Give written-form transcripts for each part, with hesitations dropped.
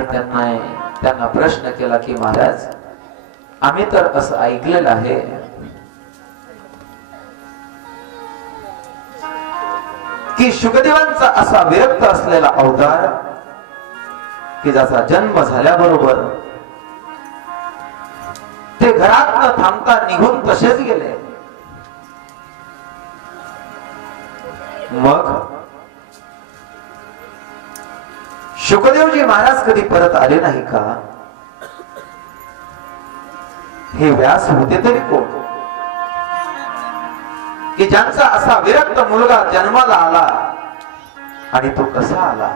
त्यांना प्रश्न केला की महाराज, आम्ही तर असं ऐकलेलं आहे की शुकदेवांचा असा विरक्त असलेला अवतार की ज्याचा जन्म झाल्याबरोबर ते घरात न थांबता निघून तसेच गेले. मग शुकदेवजी महाराज कधी परत आले नाही का? हे व्यास होते तरी कोण की ज्यांचा असा विरक्त मुलगा जन्माला आला आणि तो कसा आला?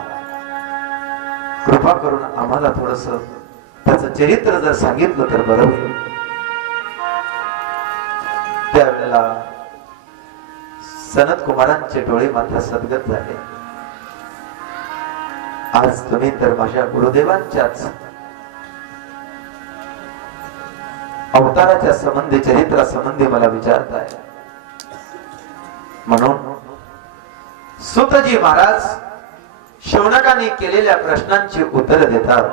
कृपा करून आम्हाला थोडस त्याचं चरित्र जर सांगितलं तर बरं होईल. त्यावेळेला सनत कुमारांचे डोळे मात्र सद्गत झाले. आज तुम्ही तर माझ्या गुरुदेवांच्याच अवताराच्या संबंधी, चरित्रा संबंधी मला विचारताय. म्हणून सुतजी महाराज शौनकाने केलेल्या प्रश्नांची उत्तर देतात.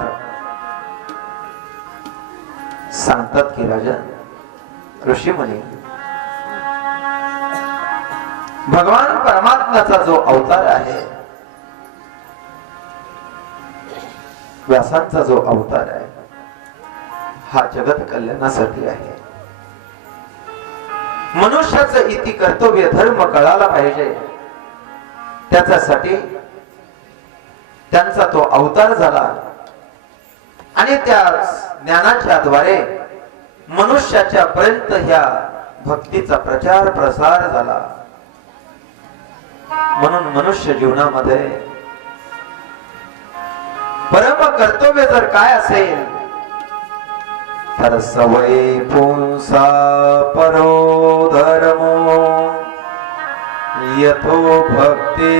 सांगतात की राजन, ऋषीमुनी, भगवान परमात्म्याचा जो अवतार आहे, व्यासांचा जो अवतार आहे, हा जगत कल्याणासाठी आहे. मनुष्याचं इति कर्तव्य धर्म कळाला पाहिजे, त्याच्यासाठी त्यांचा तो अवतार झाला आणि त्या ज्ञानाच्या द्वारे मनुष्याच्या पर्यंत ह्या भक्तीचा प्रचार प्रसार झाला. म्हणून मनुष्य जीवनामध्ये परम कर्तव्य जर काय असेल तर सवय पुंसा परो धर्मो यतो भक्तिरधोक्षजे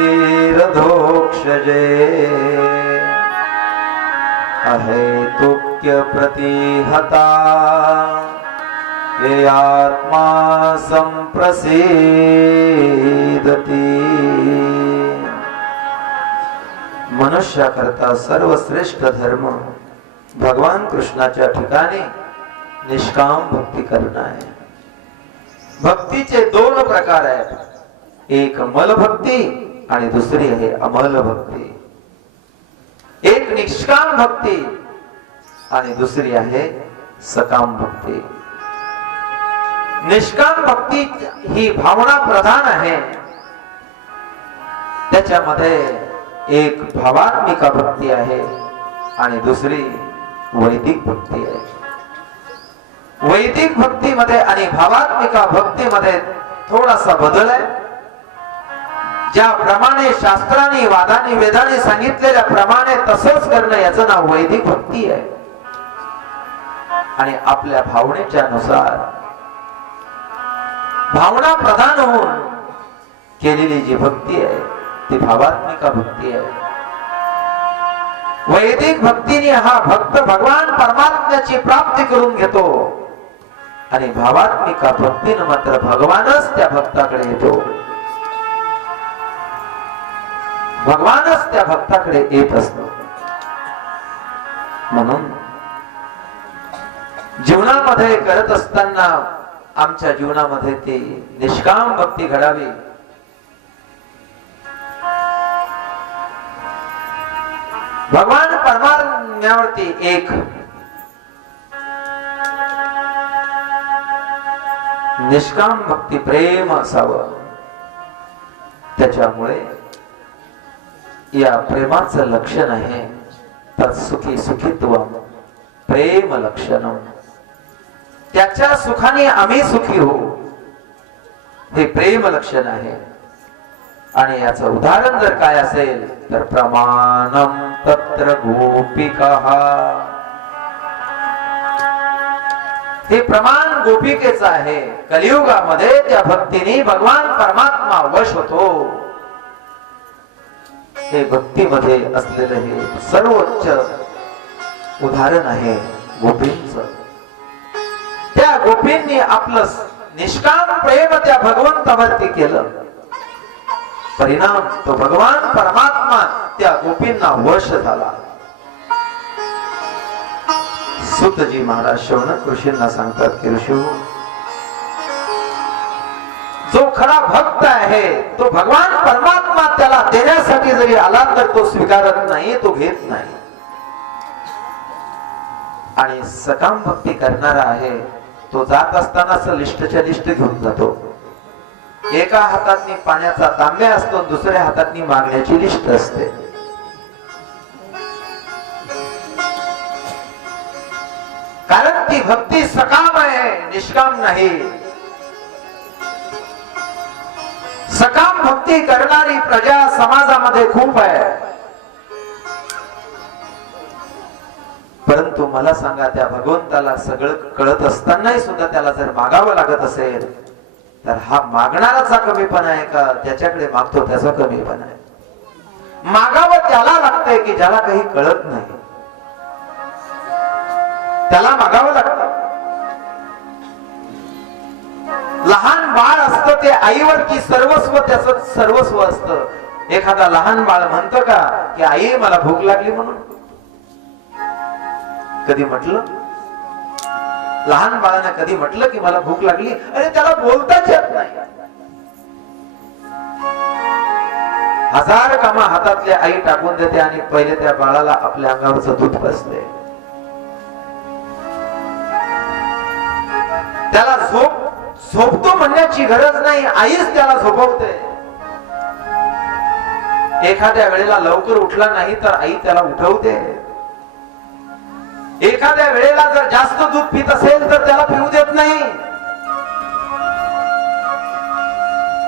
अहेतुक्य प्रतिहता ये आत्मा संप्रसीदती. मनुष्या करता सर्वश्रेष्ठ धर्म भगवान कृष्णाच्या ठिकाणी निष्काम भक्ती करणं आहे. भक्तीचे दोन प्रकार आहेत, एक मल भक्ती आणि दुसरी आहे अमल भक्ती. एक निष्काम भक्ती आणि दुसरी आहे सकाम भक्ती. निष्काम भक्ती ही भावना प्रधान आहे. त्याच्यामध्ये एक भावात्मिका भक्ती आहे आणि दुसरी वैदिक भक्ती आहे. वैदिक भक्तीमध्ये आणि भावात्मिका भक्तीमध्ये थोडासा बदल आहे. ज्याप्रमाणे शास्त्राने वादाने वेदाने सांगितलेल्या प्रमाणे तसंच करणं याचं नाव वैदिक भक्ती आहे. आणि आपल्या भावनेच्या नुसार भावना प्रधान होऊन केलेली जी भक्ती आहे ती भावात्मिका भक्ती आहे. वैदिक भक्तीने हा भक्त भगवान परमात्म्याची प्राप्ती करून घेतो आणि भावात्मिका भक्तीने मात्र भगवानच त्या भक्ताकडे येतो. भगवानच त्या भक्ताकडे येत असतो. म्हणून जीवनामध्ये करत असताना आमच्या जीवनामध्ये ती निष्काम भक्ती घडावी. भगवान परमात्म्यावरती एक निष्काम भक्ती प्रेम असावं. त्याच्यामुळे या प्रेमाचं लक्षण आहे तत्सुखी सुखित्व प्रेम लक्षण. त्याच्या सुखाने आम्ही सुखी होऊ हे प्रेम लक्षण आहे. आणि याचं उदाहरण जर काय असेल तर प्रमाणम तत्र गोपिकाः. हे प्रमाण गोपिकेचं आहे. कलियुगामध्ये त्या भक्तीने भगवान परमात्मा वश होतो. हे भक्तीमध्ये असलेलं हे सर्वोच्च उदाहरण आहे गोपींचं. त्या गोपींनी आपलं निष्काम प्रेम त्या भगवंतावरती केलं. परिणाम तो भगवान परमात्मा त्या गोपींना वश झाला. सुतजी महाराज शौनक ऋषींना सांगतात की ऋषी, जो खरा भक्त आहे तो भगवान परमात्मा त्याला देण्यासाठी जरी आला तर तो स्वीकारत नाही, तो घेत नाही. आणि सकाम भक्ती करणारा आहे तो जात असताना लिस्टच्या लिस्ट घेऊन जातो. एका हातातनी पाण्याचा तांब्या असतो, दुसऱ्या हातातनी मागण्याची लिस्ट असते. कारण ती भक्ती सकाम आहे, निष्काम नाही. सकाम भक्ती करणारी प्रजा समाजामध्ये खूप आहे. परंतु मला सांगा, त्या भगवंताला सगळं कळत असतानाही सुद्धा त्याला जर मागावं लागत असेल तर हा मागणाराचा कमीपणा आहे का त्याच्याकडे मागतो त्याचा कमीपणा आहे? मागावं त्याला लागतंय की ज्याला काही कळत नाही, त्याला मागावं लागतं. लहान बाळ असतं ते आईवरती सर्वस्व त्याचं सर्वस्व असतं. एखादा लहान बाळ म्हणतं का की आई मला भूक लागली म्हणून? कधी म्हटलं? लहान बाळानं कधी म्हटलं की मला भूक लागली? अरे त्याला बोलताच येत नाही. हजार कामा हातातले आई टाकून देते आणि पहिले त्या बाळाला आपल्या अंगावरचं दूध पाजते. त्याला झोपतो म्हणण्याची गरज नाही, आईच त्याला झोपवते. एखाद्या वेळेला लवकर उठला नाही तर आई त्याला उठवते. एखाद्या वेळेला जर जास्त दूध पित असेल तर त्याला पिऊ देत नाही.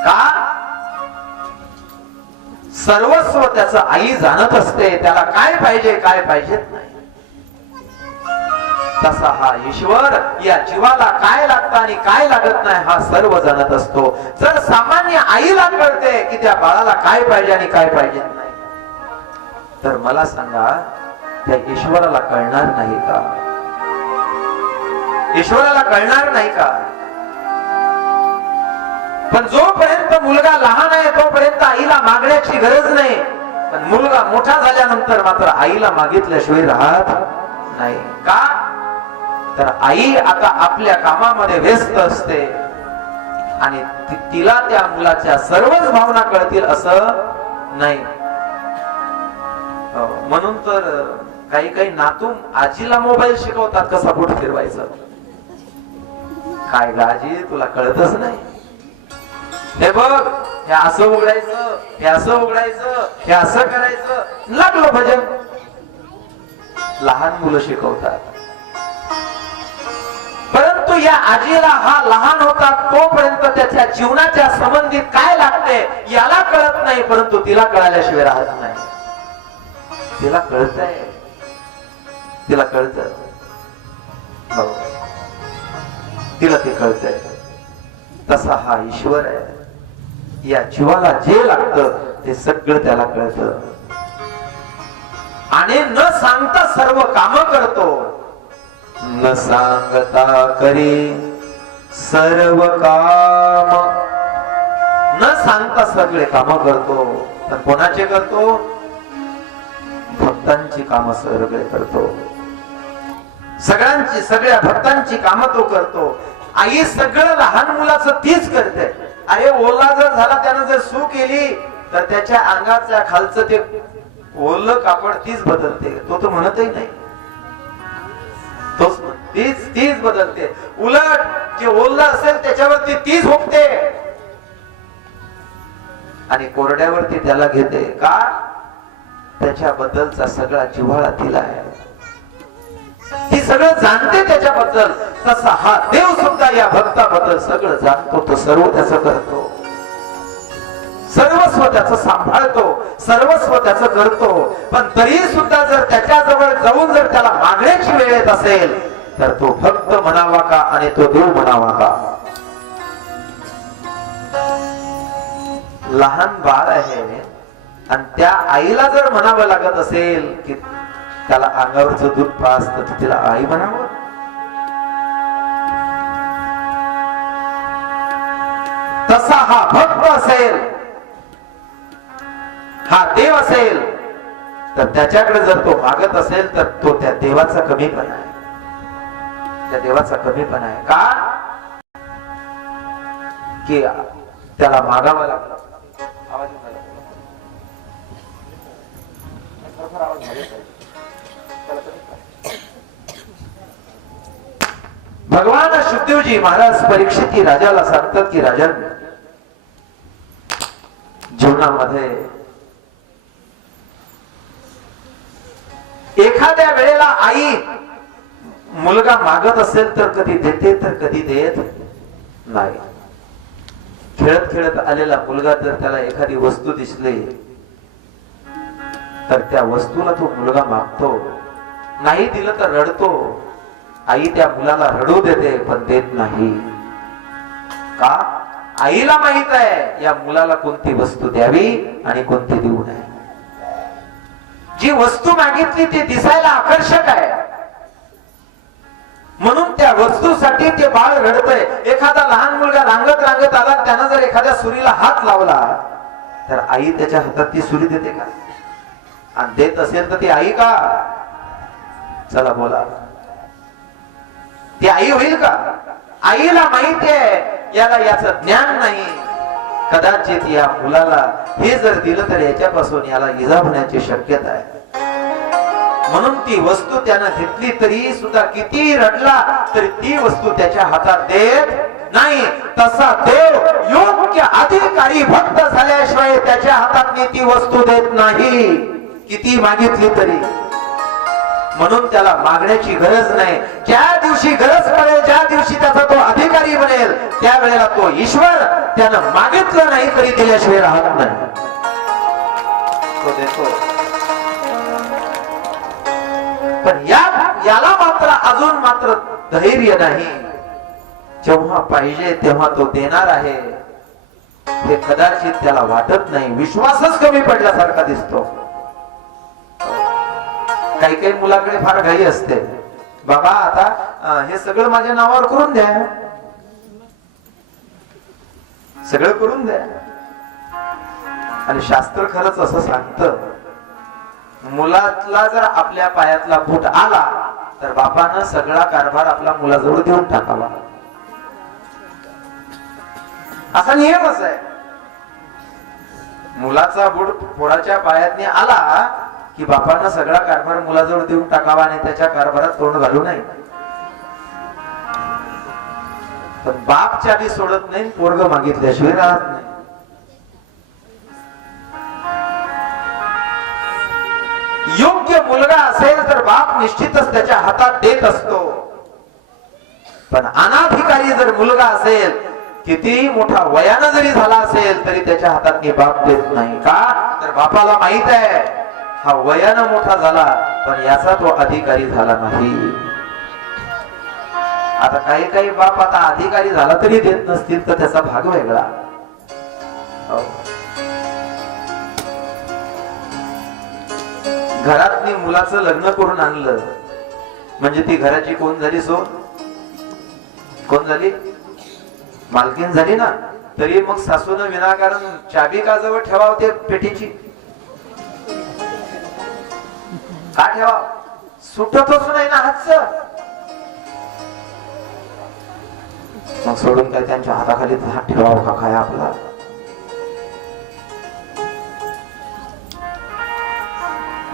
का? सर्वस्व त्याचं आई जाणत असते, त्याला काय पाहिजे काय पाहिजेत नाही. तसा हा ईश्वर या जीवाला काय लागतं आणि काय लागत नाही हा सर्व जाणत असतो. जर सामान्य आईला कळते की त्या बाळाला काय पाहिजे आणि काय पाहिजे नाही, तर मला सांगा त्या ईश्वराला कळणार नाही का? ईश्वराला कळणार नाही का? पण जोपर्यंत मुलगा लहान आहे तोपर्यंत आईला मागण्याची गरज नाही. पण मुलगा मोठा झाल्यानंतर मात्र आईला मागितल्याशिवाय राहत नाही. का? तर आई आता आपल्या कामामध्ये व्यस्त असते आणि तिला त्या मुलाच्या सर्वच भावना कळतील असं नाही. म्हणून तर काही काही नातू आजीला मोबाईल शिकवतात कसा बोट फिरवायचं. काय गाजी तुला कळतच नाही? हे बघ, हे असं उघडायचं, हे असं उघडायचं, हे असं करायचं. लागलं भजन. लहान मुलं शिकवतात. परंतु या आजीला हा लहान होता तोपर्यंत त्याच्या जीवनाच्या संबंधित काय लागते याला कळत नाही. परंतु तिला कळाल्याशिवाय राहत नाही. तिला कळतंय, तिला कळत, तिला ते कळतंय. तसा हा ईश्वर आहे. या जीवाला जे लागतं ते सगळं त्याला कळतं आणि न सांगता सर्व काम करतो. न सांगता करी सर्व काम. न सांगता सगळे काम करतो. पण कोणाचे करतो? भक्तांची काम सगळे करतो. सगळ्यांची, सगळ्या भक्तांची काम तो करतो. आई सगळं लहान मुलाचं तीच करते. अरे ओला जर झाला, त्यानं जर सू केली तर त्याच्या अंगाच्या खालचं ते ओलं कापड तीच बदलते. तो तर म्हणतही नाही, तोच तीच बदलते. उलट जे ओलं असेल त्याच्यावरती तीच होपते आणि कोरड्यावरती त्याला घेते. का? त्याच्याबद्दलचा सगळा जिव्हाळा तिला आहे. ती सगळं जाणते त्याच्याबद्दल. तसा हा देव सुद्धा या भक्ताबद्दल सगळं जाणतो. तो सर्व त्याचं करतो, सर्वस्व त्याचं सांभाळतो, सर्वस्व त्याचं करतो. पण तरी सुद्धा जर त्याच्याजवळ जाऊन जर त्याला मागण्याची वेळ येत असेल तर तो भक्त म्हणावा का आणि तो देव म्हणावा का? लहान बाळ आहे आणि त्या आईला जर म्हणावं लागत असेल की त्याला अंगावरचं दूध पास, तर तिला आई म्हणावं. तसा हा भक्त असेल, हा देव असेल, तर त्याच्याकडे जर तो मागत असेल तर तो त्या देवाचा कमीपणा आहे. त्या देवाचा कमीपणा आहे का की त्याला मागावं लागलं. आवाज भगवान शुद्धदेवजी महाराज परीक्षित राजाला सांगतात की राजन, जीवनामध्ये एखाद्या वेळेला आई मुलगा मागत असेल तर कधी देते तर कधी देत नाही. खेळत खेळत आलेला मुलगा जर त्याला एखादी वस्तू दिसली तर त्या वस्तूला तो मुलगा मागतो, नाही दिलं तर रडतो. आई त्या मुलाला रडू देते पण देत नाही का? आईला माहित आहे या मुलाला कोणती वस्तू द्यावी आणि कोणती देऊ नये. जी वस्तू मागितली ती दिसायला आकर्षक आहे म्हणून त्या वस्तूसाठी ते बाळ रडतय. एखादा लहान मुलगा रांगत रांगत आला, त्यानं जर एखाद्या सुरीला हात लावला तर आई त्याच्या हातात ती सुरी देते का? आणि देत असेल तर ती आई का? चला बोला, ती आई होईल का? आईला माहिती आहे याला याचं ज्ञान नाही. कदाचित या मुलाला हे जर दिलं तर याच्यापासून याला इजा होण्याची शक्यता आहे. म्हणून ती वस्तू त्यानं घेतली तरी सुद्धा किती रडला तरी ती वस्तू त्याच्या हातात देत नाही. तसा देव योग्य अधिकारी भक्त झाल्याशिवाय त्याच्या हातात ती वस्तू देत नाही, किती मागितली तरी. म्हणून त्याला मागण्याची गरज नाही. ज्या दिवशी गरज पडेल, ज्या दिवशी त्याचा तो अधिकारी बनेल, त्यावेळेला तो ईश्वर त्यानं मागितलं नाही तरी दिल्याशिवाय राहत नाही, तो देतो. पण याला मात्र अजून मात्र धैर्य नाही. जेव्हा पाहिजे तेव्हा तो देणार आहे हे कदाचित त्याला वाटत नाही. विश्वासच कमी पडल्यासारखा दिसतो. काही काही मुलाकडे फार घाई असते, बाबा आता हे सगळं माझ्या नावावर करून द्या, सगळं करून द्या. आणि शास्त्र खरंच असं सांगतं, मुलाला जर आपल्या पायातला फूट आला तर बापानं सगळा कारभार आपला मुलाजवळ देऊन टाकावा, असा नियमच आहे. मुलाचा बूट पोराच्या पायातने आला की बापानं सगळा कारभार मुलाजवळ देऊन टाकावा आणि त्याच्या कारभारात तोंड घालू नये. पण बाप चाबी सोडत नाही, पोरग मागितल्याशिवाय राहत नाही. योग्य मुलगा असेल तर बाप निश्चितच त्याच्या हातात देत असतो. पण अनाधिकारी जर मुलगा असेल, किती मोठा वयानं जरी झाला असेल तरी त्याच्या हातात बाप देत नाही का? तर बापाला माहित आहे हा वयानं मोठा झाला पण याचा तो अधिकारी झाला नाही. आता काही काही बाप आता अधिकारी झाला तरी देत नसतील तर त्याचा भाग वेगळा. घरात मुलाचं लग्न करून आणलं म्हणजे ती घराची कोण झाली? सोन कोण झाली? मालकीन झाली ना. तरी मग सासून विनाकारण चाबी का जवळ ठेवाव ते पेटीची? का ठेवा? सुटतच नाही ना हातचं. मग सोडून काय त्यांच्या हाताखाली हात ठेवावं का काय आपला?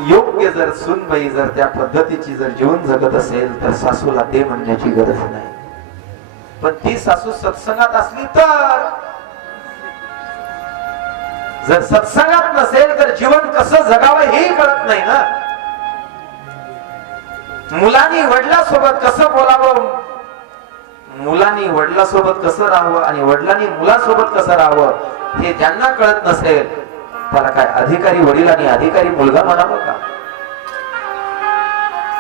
योग्य जर सूनबाई जर त्या पद्धतीची जर जीवन जगत असेल तर सासूला दे म्हणण्याची गरज नाही. पण ती सासू सत्संगात असली तर, जर सत्संगात नसेल तर जीवन कसं जगावं हेही कळत नाही ना. मुलांनी वडिलांसोबत कसं बोलावं, मुलांनी वडिलांसोबत कसं राहावं आणि वडिलांनी मुलांसोबत कसं राहावं हे ज्यांना कळत नसेल त्याला काय अधिकारी वडील आणि अधिकारी मुलगा म्हणावं का?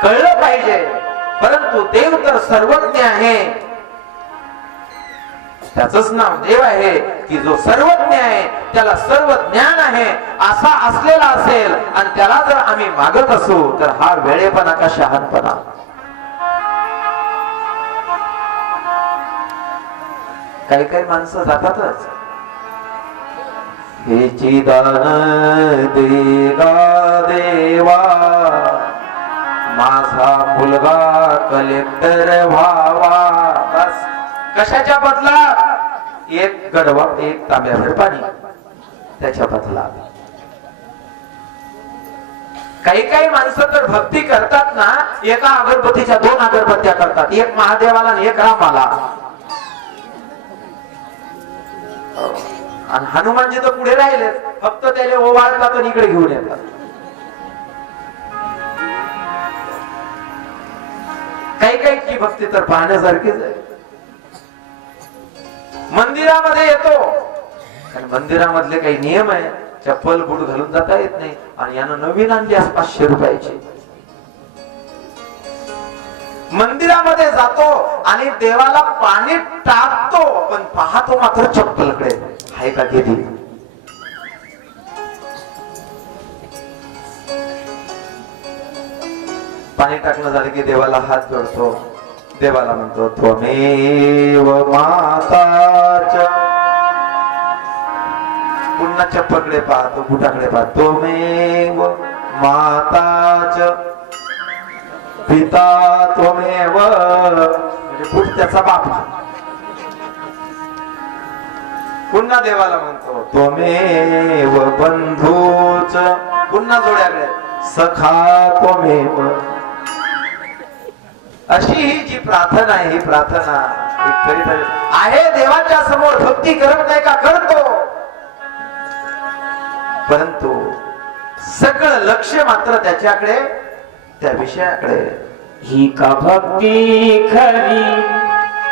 कळलं पाहिजे. परंतु देव तर सर्वज्ञ आहे, त्याचंच नाव देव आहे की जो सर्वज्ञ आहे, त्याला सर्व ज्ञान आहे असा असलेला असेल आणि त्याला जर आम्ही मागत असू तर हा वेळेपणा का शहाणपणा? काही काही माणसं जातातच, हे चिदान देगा देवा माझा मुलगा कलेक्टर व्हावा. बस कशाच्या बदलात? एक गडवा, एक तांब्याभर पाणी त्याच्या बदलात. काही काही माणसं तर भक्ती करतात ना, एका अगरबत्तीच्या 2 अगरबत्त्या करतात, एक महादेवाला आणि एक रामाला. आणि हनुमानजी तर पुढे राहिले, फक्त त्याला ओवाळतात आणि इकडे घेऊन येतात. काही काहीची भक्ती तर पाहण्यासारखीच आहे. मंदिरामध्ये येतो आणि मंदिरामधले काही नियम आहे, चप्पल बूट घालून जाता येत नाही. आणि यानं नवीन आणली 500 रुपयाची. मंदिरामध्ये जातो आणि देवाला पाणी टाकतो, पण पाहतो मात्र चप्पलकडे आहे का किती. पाणी टाकणं झालं की देवाला हात जोडतो, देवाला म्हणतो त्वमेव माताच. पुन्हा चप्पलकडे पाहतो, बुटाकडे पाहतो, त्वमेव माताच पिता त्वमेव, म्हणजे बुट त्याचा बाप. पुन्हा देवाला म्हणतो त्वमेव बंधूच, पुन्हा जोड्याकडे सखा त्वमेव. अशी ही जी प्रार्थना आहे, ही प्रार्थना आहे. देवाच्या समोर भक्ती करत नाही का? करतो, परंतु सगळं लक्ष मात्र त्याच्याकडे, त्या विषयाकडे. ही का भक्ती खरी,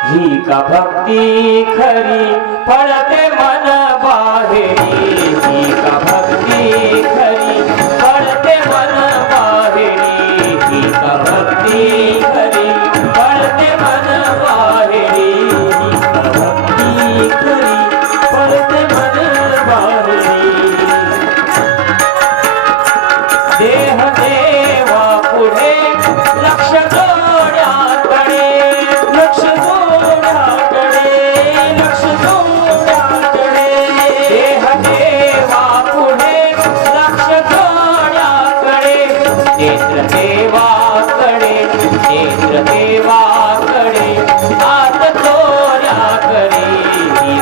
ही का भक्ती खरी, पडते मन बाहेरी. ही का भक्ती खरी, पडते मन बाहेरी. ही का भक्ती खरी, पडते मन बाहेरी. ही का भक्ती खरी, पडते मन बाहेरी. देह देवा पुढे लक्ष जोड्याकडे, लक्ष जोड्याकडे, लक्ष जोड्याकडे. देह देवा पुढे लक्ष जोड्याकडे, नेत्र देवाकडे, नेत्र देवाकडे, हात जोड्याकडे. ही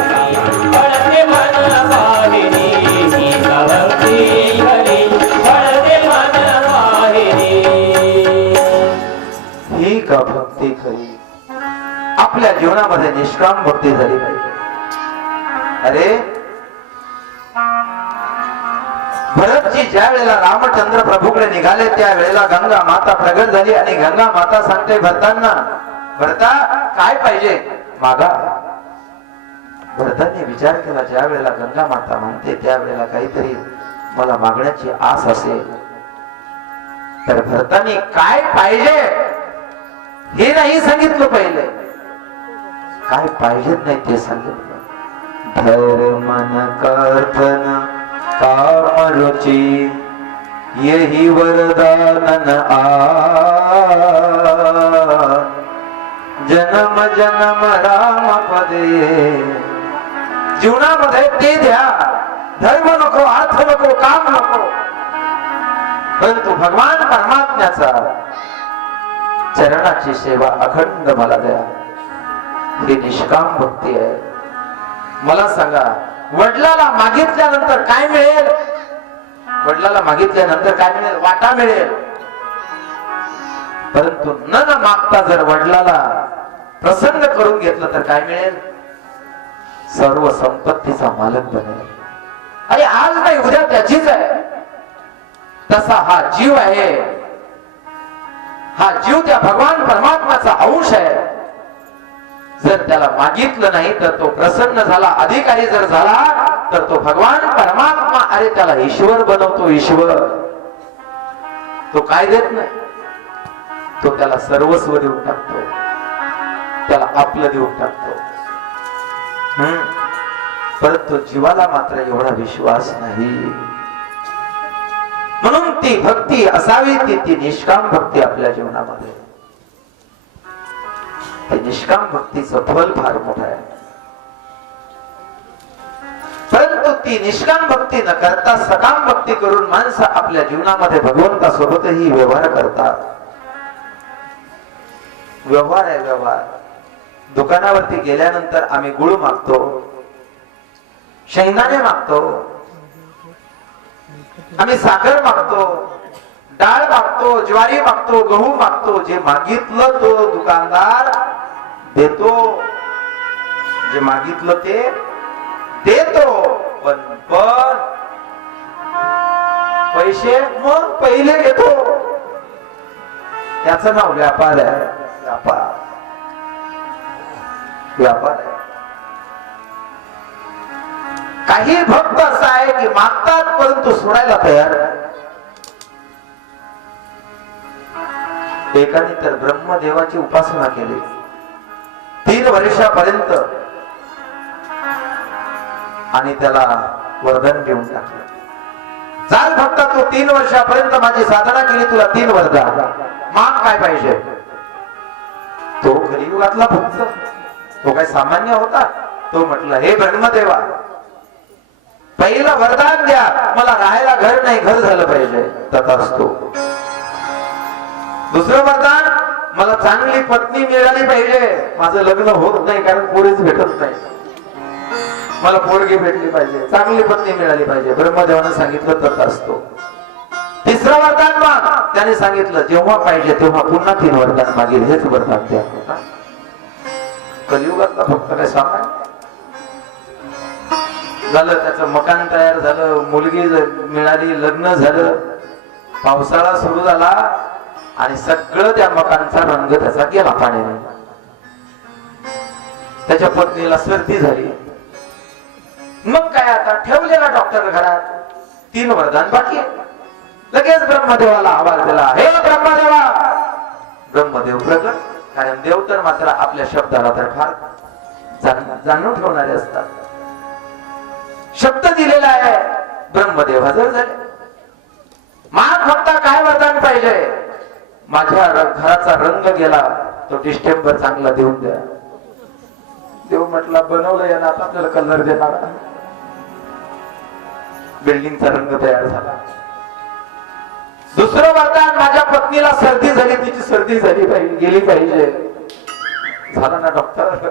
पडते मन बाहेरी. ही भक्ती हरी, पडते मन बाहेरी. ही का भक्ती खरी. आपल्या जीवनामध्ये निष्काम भक्ती झाली पाहिजे. अरे भरतजी ज्या वेळेला रामचंद्र प्रभूकडे निघाले, त्या वेळेला गंगा माता प्रगट झाली आणि गंगा माता सांगते भरतांना, भरता काय पाहिजे मागा. भरतांनी विचार केला, ज्या वेळेला गंगा माता म्हणते त्यावेळेला काहीतरी मला मागण्याची आस असेल. तर भरतांनी काय पाहिजे हे नाही सांगितलं, पहिले काय पाहिजेत नाही ते सांगितलं. धर्मन कर्तन काम रुचि, यही वरदानन आ. जन्म जन्म राम पदे. जीवनामध्ये ते द्या, धर्म नको, अर्थ नको, काम नको, परंतु भगवान परमात्म्याचा चरणाची सेवा अखंड मला द्या. ही निष्काम भक्ती आहे. मला सांगा, वडिलाला मागितल्यानंतर काय मिळेल? वडिलाला मागितल्यानंतर काय मिळेल? वाटा मिळेल. परंतु न मागता जर वडिलाला प्रसन्न करून घेतलं तर काय मिळेल? सर्व संपत्तीचा मालक बनेल. अरे आज नाही, उद्या त्याचीच आहे. तसा हा जीव आहे. हा जीव त्या भगवान परमात्म्याचा अंश आहे. जर त्याला मागितलं नाही तर तो प्रसन्न झाला, अधिकारी जर झाला तर तो भगवान परमात्मा, अरे त्याला ईश्वर बनवतो. ईश्वर तो काय देत नाही, तो त्याला सर्वस्व देऊन टाकतो, त्याला आपलं देऊन टाकतो. परंतु जीवाला मात्र एवढा विश्वास नाही. म्हणून ती भक्ती असावी, ती निष्काम भक्ती आपल्या जीवनामध्ये. निष्काम भक्तीचं फल फार मोठं आहे. परंतु ती निष्काम भक्ती न करता सकाम भक्ती करून माणसं आपल्या जीवनामध्ये भगवंतासोबतही व्यवहार करतात. व्यवहार आहे व्यवहार. दुकानावरती गेल्यानंतर आम्ही गुळ मागतो, शेंगदाणे मागतो, आम्ही साखर मागतो, डाळ मागतो, ज्वारी मागतो, गहू मागतो. जे मागितलं तो दुकानदार देतो, जे मागितलं ते देतो. पण पैसे मग पहिले घेतो. त्याचं नाव व्यापार आहे. व्यापार आहे. काही भक्त असं आहे की मागतात परंतु सोडायला तयार. एकाने तर ब्रह्मदेवाची उपासना केली 3 वर्षापर्यंत आणि त्याला वरदान देऊन टाकलं. चाल फक्त तू 3 वर्षापर्यंत माझी साधना केली, तुला 3 वरदान. माग काय पाहिजे? तो कलियुगातला भक्त, तो काय सामान्य होता? तो म्हटलं, हे ब्रह्मदेवा, पहिलं वरदान द्या, मला राहायला घर नाही, घर झालं पाहिजे. तथास्तु. दुसरं वरदान, मला चांगली पत्नी मिळाली पाहिजे, माझं लग्न होत नाही कारण पोरीच भेटत नाही, मला पोरगी भेटली पाहिजे, चांगली पत्नी मिळाली पाहिजे. ब्रह्मदेवानं सांगितलं तथास्तु. तिसरं वरदान माग. त्याने सांगितलं, जेव्हा पाहिजे तेव्हा पुन्हा 3 वरदान मागेल, हेच वरदान द्या. कलियुगातला फक्त काय सामान्य झालं. त्याचं मकान तयार झालं, मुलगी मिळाली, लग्न झालं, पावसाळा सुरू झाला आणि सगळं त्या मकानचा रंग त्याचा गेला पाण्याने. त्याच्या पत्नीला सर्दी झाली. मग काय आता? ठेवलेला डॉक्टर घरात, 3 वरदान बाकी. लगेच ब्रह्मदेवाला आवाज दिला, हे ब्रह्मदेवा. ब्रह्मदेव प्रगट, कारण देव तर मात्र आपल्या शब्दाला तर फार जाणून ठेवणारे असतात. शब्द दिलेला आहे. ब्रह्मदेव हजर झाले. माग फक्त काय वरदान पाहिजे? माझ्या घराचा रंग गेला, तो डिस्टेंबर चांगला देऊन द्या. देव म्हटला, बनवलं याला, आता आपल्याला कलर देणार. बिल्डिंगचा रंग तयार झाला. दुसरं वरदान, माझ्या पत्नीला सर्दी झाली, तिची सर्दी झाली पाहिजे, गेली पाहिजे. झाला ना डॉक्टर.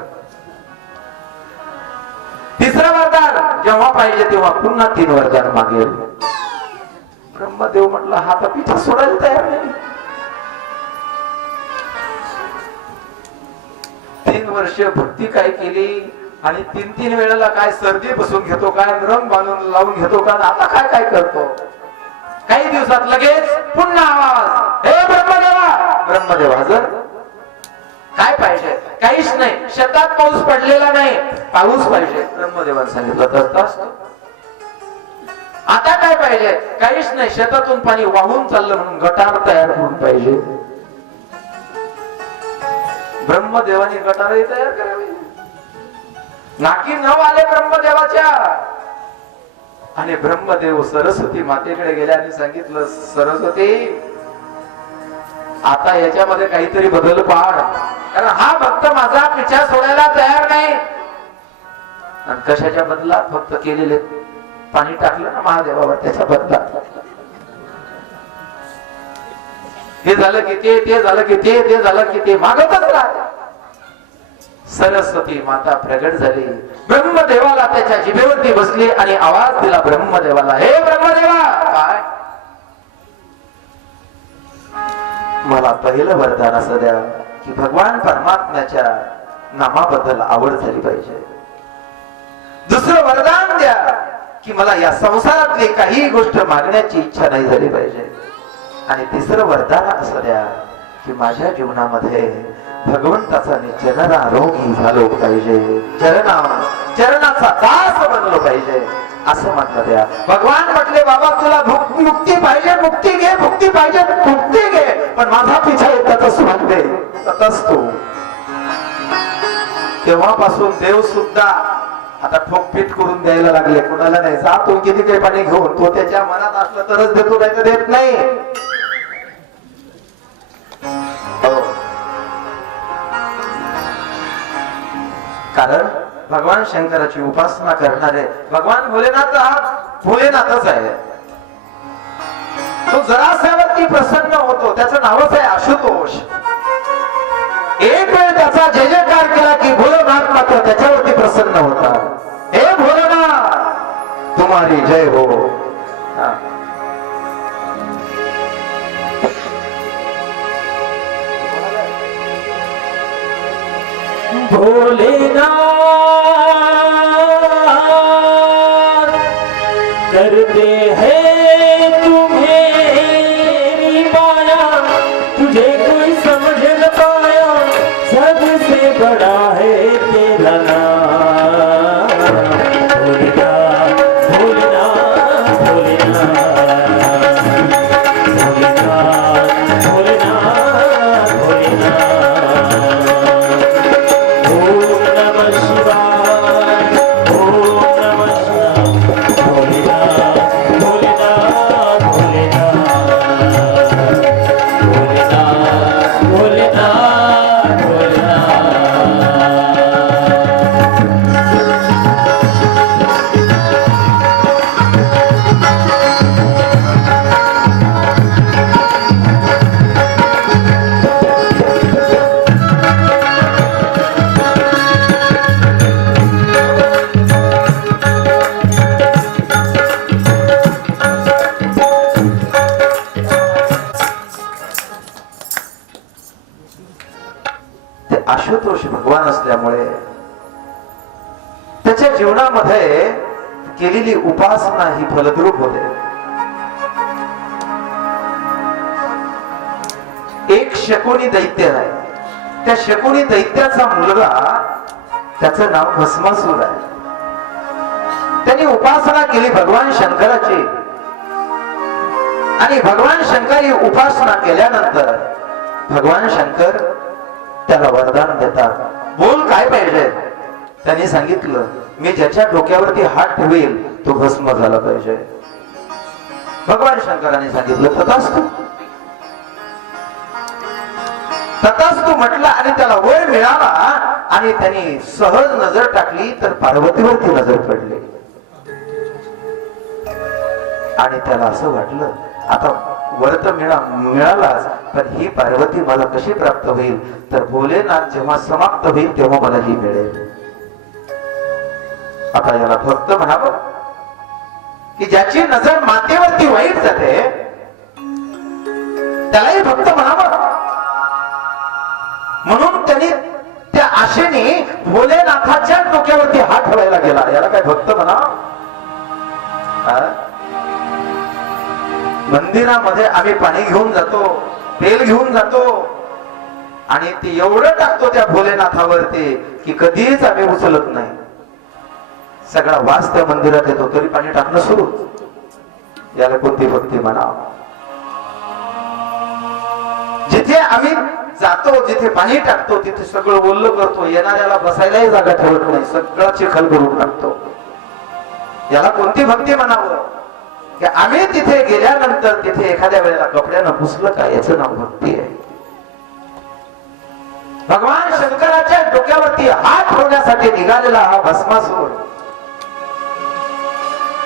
तिसरं वरदान, जेव्हा पाहिजे तेव्हा पुन्हा 3 वरदान मागेल. ब्रह्मदेव म्हटला, हा तर पिछा सोडायला तयार नाही. 3 वर्ष भक्ती काय केली आणि 3 वेळेला काय सर्दी बसून घेतो, काय रंग बांधून लावून घेतो, का आता काय काय करतो. काही दिवसात लगेच पुन्हा आवाज, हे ब्रह्मदेवा. ब्रह्मदेव हजर. काय पाहिजे? काहीच नाही. शेतात पाऊस पडलेला नाही, पाऊस पाहिजे. ब्रह्मदेवाने सांगितलं तथास्तु. आता काय पाहिजे? काहीच नाही. शेतातून पाणी वाहून चाललं म्हणून गटार तयार होऊन पाहिजे. ब्रह्मदेवाने गटारही तयार करावी. नाकी न आले ब्रह्मदेवाच्या. आणि ब्रह्मदेव सरस्वती मातेकडे गेले आणि सांगितलं, सरस्वती, आता याच्यामध्ये काहीतरी बदल पाड, कारण हा भक्त माझा पिछा सोडायला तयार नाही. आणि कशाच्या बदलात? फक्त केलेले पाणी टाकलं ना महादेवावर, त्याच्या बदलात. हे झालं की ते झालं की ते झालं की ते मागतच राहते. सरस्वती माता प्रगट झाली. ब्रह्मदेवाला त्याच्या जिभेवरती बसली आणि आवाज दिला ब्रह्मदेवाला, हे ब्रह्मदेवा. काय? मला पहिलं वरदान असं द्या की भगवान परमात्म्याच्या नामाबद्दल आवड झाली पाहिजे. दुसरं वरदान द्या की मला या संसारातली काही गोष्ट मागण्याची इच्छा नाही झाली पाहिजे. आणि तिसरं वरदान असं द्या की माझ्या जीवनामध्ये भगवंताचा मी चरणारोगी झालो पाहिजे, चरणाचा दास बनलो पाहिजे, असं म्हटलं द्या. भगवान म्हटले, बाबा तुला मुक्ती पाहिजे, मुक्ती घे, मुक्ती पाहिजे, मुक्ती घे, पण माझा पिछा येतातच म्हणते. तथास्तु. तेव्हापासून देव सुद्धा आता ठोकपीट करून द्यायला लागले. कुणाला नाही, जा तो किती काही पाणी घेऊन, तो त्याच्या मनात असलं तरच देतो, नाही तर देत नाही. कारण भगवान शंकराची उपासना करणारे भगवान भोलेनाथ हा भोलेनाथच आहे. तो जरासावरती प्रसन्न होतो. त्याचं नावच आहे आशुतोष. जय हो. हा. भोलेनाथ करते हैं तुम्हें पाया, तुझे कोई समझ न पाया, सबसे बड़ा है तेरा नाम. भोलेनाथ भोलेनाथ भोलेनाथ भोलेनाथ भोलेनाथ भोलेनाथ. ओम नमः शिवाय, ओम नमः शिवाय. भोलेनाथ भोलेनाथ भोलेनाथ भोलेनाथ भोलेनाथ. ते आशुतोष भगवान असल्यामुळे त्याच्या जीवनामध्ये केलेली उपासना ही फलद्रूप होते. एक शकुनी दैत्य आहे. त्या शकुनी दैत्याचा मुलगा, त्याचं नाव भस्मासूर आहे. त्यांनी उपासना केली भगवान शंकराची, आणि भगवान शंकर ही उपासना केल्यानंतर भगवान शंकर त्याला वरदान देतात. बोल काय पाहिजे? त्यांनी सांगितलं, मी ज्याच्या डोक्यावरती हात ठेवेल तो भस्म झाला पाहिजे. भगवान शंकराने सांगितलं, तथास्तु. तथास्तु म्हटलं आणि त्याला वर मिळाला, आणि त्यांनी सहज नजर टाकली तर पार्वतीवरती नजर पडली. आणि त्याला असं वाटलं, आता वर तर मिळालाच, पण ही पार्वती मला कशी प्राप्त होईल? तर भोलेनाथ जेव्हा समाप्त होईल तेव्हा मला ही मिळेल. आता याला भक्त म्हणावं की ज्याची नजर मातेवरती वाईट जाते त्यालाही भक्त म्हणावं. म्हणून त्यांनी त्या आशेने भोलेनाथाच्या डोक्यावरती हात ठेवायला गेला. याला काय भक्त म्हणावं? मंदिरामध्ये आम्ही पाणी घेऊन जातो, तेल घेऊन जातो, आणि ते एवढं टाकतो त्या भोलेनाथावरती की कधीच आम्ही उचलत नाही. सगळा वास त्या मंदिरात येतो तरी पाणी टाकणं सुरू. याला कोणती भक्ती म्हणावं? जिथे आम्ही जातो, जिथे पाणी टाकतो तिथे सगळं ओल्ल करतो, येणाऱ्याला बसायलाही जागा ठेवत नाही, सगळं चिखल करून टाकतो. याला कोणती भक्ती म्हणावं? की आम्ही तिथे गेल्यानंतर तिथे एखाद्या वेळेला कपड्यानं पुसलं का, याचं नाव भक्ती आहे. भगवान शंकराच्या डोक्यावरती हात ठेवण्यासाठी निघालेला हा भस्मासूर.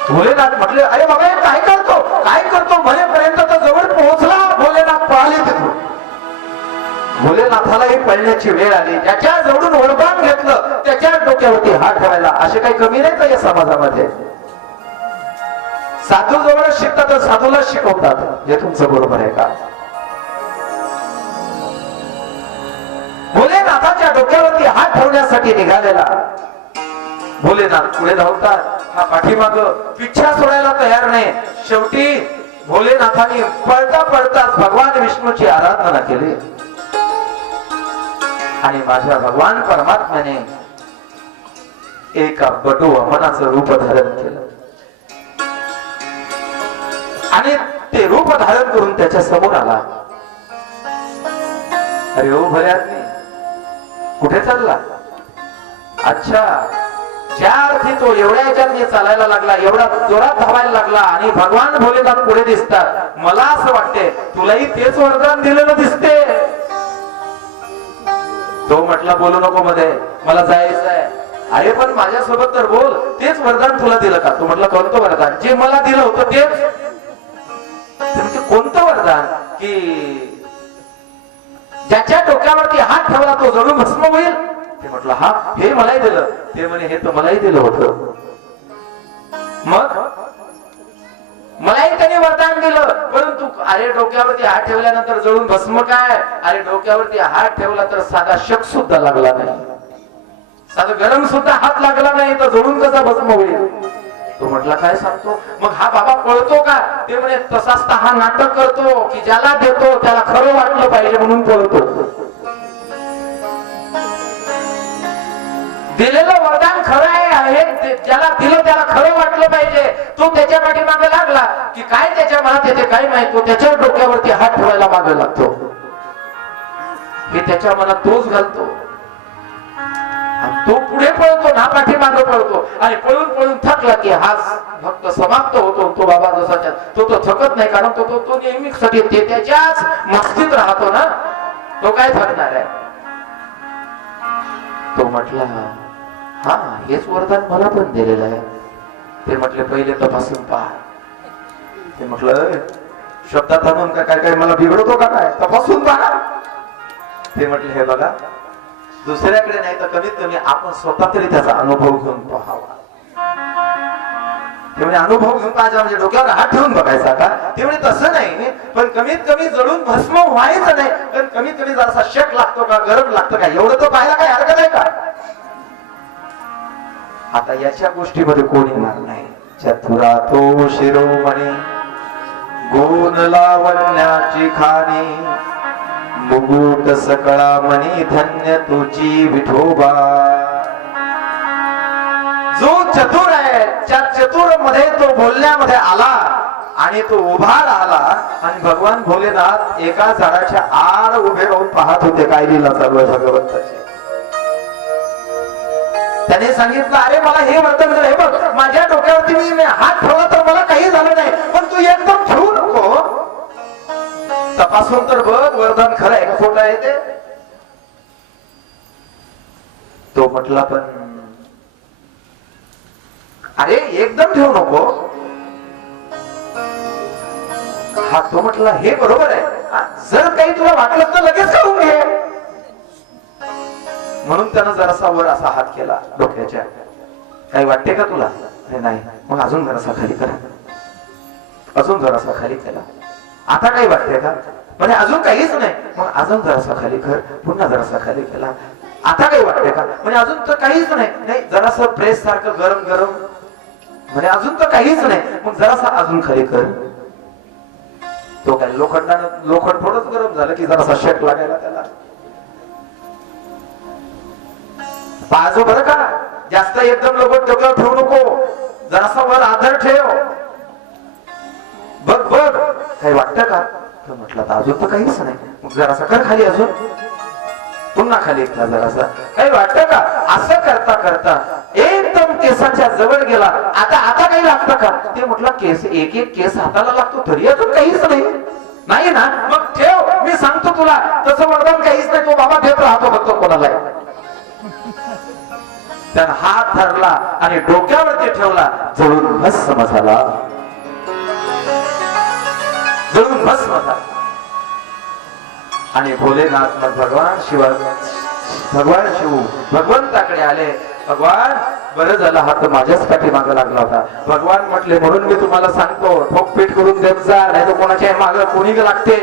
भोलेनाथ म्हटले, अरे बाबा काय करतो काय करतो म्हणेपर्यंत तर जवळ पोहोचला. भोलेनाथ पळाले तिथून. भोलेनाथालाही पळण्याची वेळ आली. ज्याच्या जवळून वरदान घेतलं त्याच्या डोक्यावरती हात ठेवायला असे काही कमी नाही का या समाजामध्ये? साधू जवळ शिकतात तर साधूला शिकवतात. हे तुमचं बरोबर आहे का? भोलेनाथाच्या डोक्यावरती हात ठेवण्यासाठी निघालेला भोलेनाथ पुढे धावतात, हा पाठीमाग पिच्छा सोडायला तयार नाही. शेवटी भोलेनाथाने पळता पळताच भगवान विष्णूची आराधना केली, आणि माझ्या भगवान परमात्म्याने एका बटू वामनाचं रूप धारण केलं, आणि ते रूप धारण करून त्याच्या समोर आला. अरे ओ भल्यातनी, कुठे चालला? अच्छा, ज्या अर्थी तो एवढ्या ह्याच्यात चालायला लागला, एवढा जोरात धावायला लागला, आणि भगवान भोलेनाथ पुढे दिसतात. मला असं वाटते तुलाही तेच वरदान दिलेलं दिसते. तो म्हटला, बोलू नको मध्ये, मला जायचं आहे. अरे पण माझ्यासोबत तर बोल, तेच वरदान तुला दिलं का? तो म्हटलं, कोणतं वरदान? जे मला दिलं होतं तेच. कोणतं वरदान? की ज्याच्या डोक्यावरती हात ठेवला तो जरूर भस्म होईल. ते म्हटलं, हा हे मलाही दिलं. ते म्हणे, हे तर मलाही दिलं होतं. मग दिलं, परंतु अरे डोक्यावरती हात ठेवल्यानंतर जळून भस्म काय? अरे डोक्यावरती हात ठेवला तर साधा शक सुद्धा लागला नाही, साधं गरम सुद्धा हात लागला नाही, तर जळून कसा भस्म होईल? तो म्हटला काय सांगतो? मग हा बाबा पळतो का? ते म्हणे तसाच तर हा नाटक करतो की ज्याला देतो त्याला खरं वाटलं पाहिजे म्हणून पळतो. दिलेलं वरदान खरं आहे, ज्याला दिलं त्याला खरं वाटलं पाहिजे. तो त्याच्या पाठीमागे लागला की काय त्याच्या मनात येते काय माहित, तो त्याच्या डोक्यावरती हात ठेवायला मागे लागतो. हे त्याच्या मनात तोच घालतो आणि तो पुढे पळतो ना पाठीमागे पळतो आणि पळून पळून थकला की हा भक्त समाप्त होतो. तो बाबा जसा तो थकत नाही, कारण तो नेहमीसाठी ते त्याच्याच मस्तीत राहतो ना, तो काय थकणार आहे? तो म्हटला हा हेच वरदान मला पण दिलेलं आहे. ते म्हटले पहिले तपासून पहा. ते म्हटलं शब्दात आणून काय काय मला बिघडवतो का काय? तपासून पहा. ते म्हटले हे बघा, दुसऱ्याकडे नाही तर कमीत कमी आपण स्वतः तरी त्याचा अनुभव घेऊन पाहावा. ते म्हणजे अनुभव घेऊन पाहायचा म्हणजे डोक्यावर हात ठेवून बघायचा का? ते म्हणजे तसं नाही, पण कमीत कमी जळून भस्म व्हायचं नाही, पण कमीत कमी जरासा शक लागतो का, गरम लागतं का, एवढं तर पाहायला काय हरकत आहे का? आता याच्या गोष्टीमध्ये कोण येणार नाही. चतुरा तो शिरोमणी गुण लावण्याची खाणी, मुकुट सकळा मणी धन्य तुझी विठोबा. जो चतुर आहे त्या चतुर मध्ये तो बोलण्यामध्ये आला आणि तो उभा राहिला आणि भगवान भोलेनाथ एका झाडाच्या आड उभे राहून पाहत होते काय लीला चालू आहे भगवंताची. त्याने सांगितलं अरे मला हे वर्तन झालं, हे बघ माझ्या डोक्यावरती मी हात ठेवला तर मला काही झालं नाही, पण तू एकदम ठेवू नको, तपासून तर बघ वरदान खरं आहे का खोटं आहे ते. तो म्हटला पण अरे एकदम ठेवू नको. हा तो म्हटला हे बरोबर आहे, जर काही तुला वाटलं तर लगेच करून घे. म्हणून त्यानं जरासा वर असा हात केला डोक्याच्या. काही वाटते का तुला? नाही. मग अजून जरासा खाली करा, अजून जरासा खाली केला. आता काही वाटते का? म्हणजे अजून काहीच नाही. मग अजून जरासा खाली कर, पुन्हा जरासा खाली केला. आता काही वाटते का? म्हणजे अजून तर काहीच नाही. जरासं प्रेस सारखं गरम गरम, म्हणजे अजून तर काहीच नाही. मग जरासा अजून खाली कर. तो काय लोखंड थोडंच गरम झालं की जरासा शेक लागायला त्याला. पाजो बरं का, जास्त एकदम लोखंड डोक्यावर ठेवू नको, जरासा वर आधार ठेव. बघ बघ काही वाटतं का? तो म्हटलं तर अजून तर काहीच नाही. मग जरासा कर खाली, अजून पुन्हा खाली केला जरासा. काही वाटतं का? असं करता करता एकदम केसाच्या जवळ गेला. आता काही लागतं का? ते म्हटलं केस एक एक केस हाताला लागतो तरी अजून काहीच नाही ना. मग ठेव, मी सांगतो तुला तसं वरदान काहीच नाही. तो बाबा देत राहतो फक्त कोणाला. त्यानं हात धरला आणि डोक्यावरती ठेवला, जळून भस्म झाला, जळून भस्म झाला. आणि भोलेनाथ मग भगवान शिव भगवंताकडे आले. भगवान बरं झालं हा तर माझ्याच पाठीमागे लागला होता. भगवान म्हटले म्हणून मी तुम्हाला सांगतो ठोकपीट करून देत जा, नाही तर कोणाच्या माग कोणी लागते.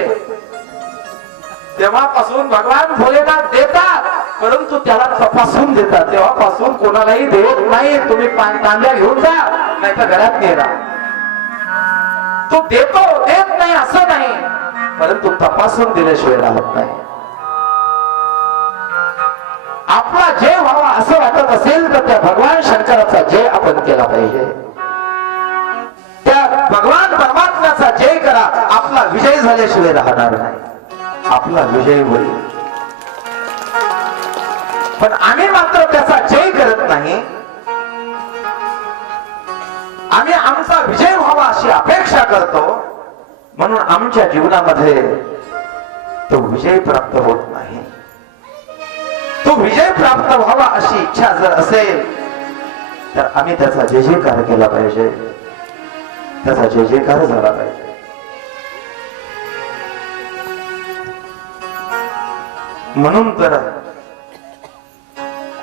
तेव्हापासून भगवान भोलेनाथ देतात, परंतु त्याला तपासून देतात. तेव्हापासून कोणालाही देत नाही. तुम्ही तांब्या घेऊन जा, नाही तर घरात नेरा. तो देतो, देत नाही असं नाही, परंतु तपासून दिल्याशिवाय राहत नाही. आपला जय व्हावा असं वाटत असेल तर त्या भगवान शंकराचा जय आपण केला पाहिजे. त्या भगवान परमात्म्याचा जय करा. आपला विजय झाल्याशिवाय राहणार नाही, आपला विजय होईल. पण आम्ही मात्र त्याचा जय करत नाही. आम्ही आमचा विजय व्हावा अशी अपेक्षा करतो, म्हणून आमच्या जीवनामध्ये तो विजय प्राप्त होत नाही. तो विजय प्राप्त व्हावा अशी इच्छा जर असेल तर आम्ही त्याचा जय जयकार केला पाहिजे, त्याचा जय जयकार झाला पाहिजे. म्हणून तर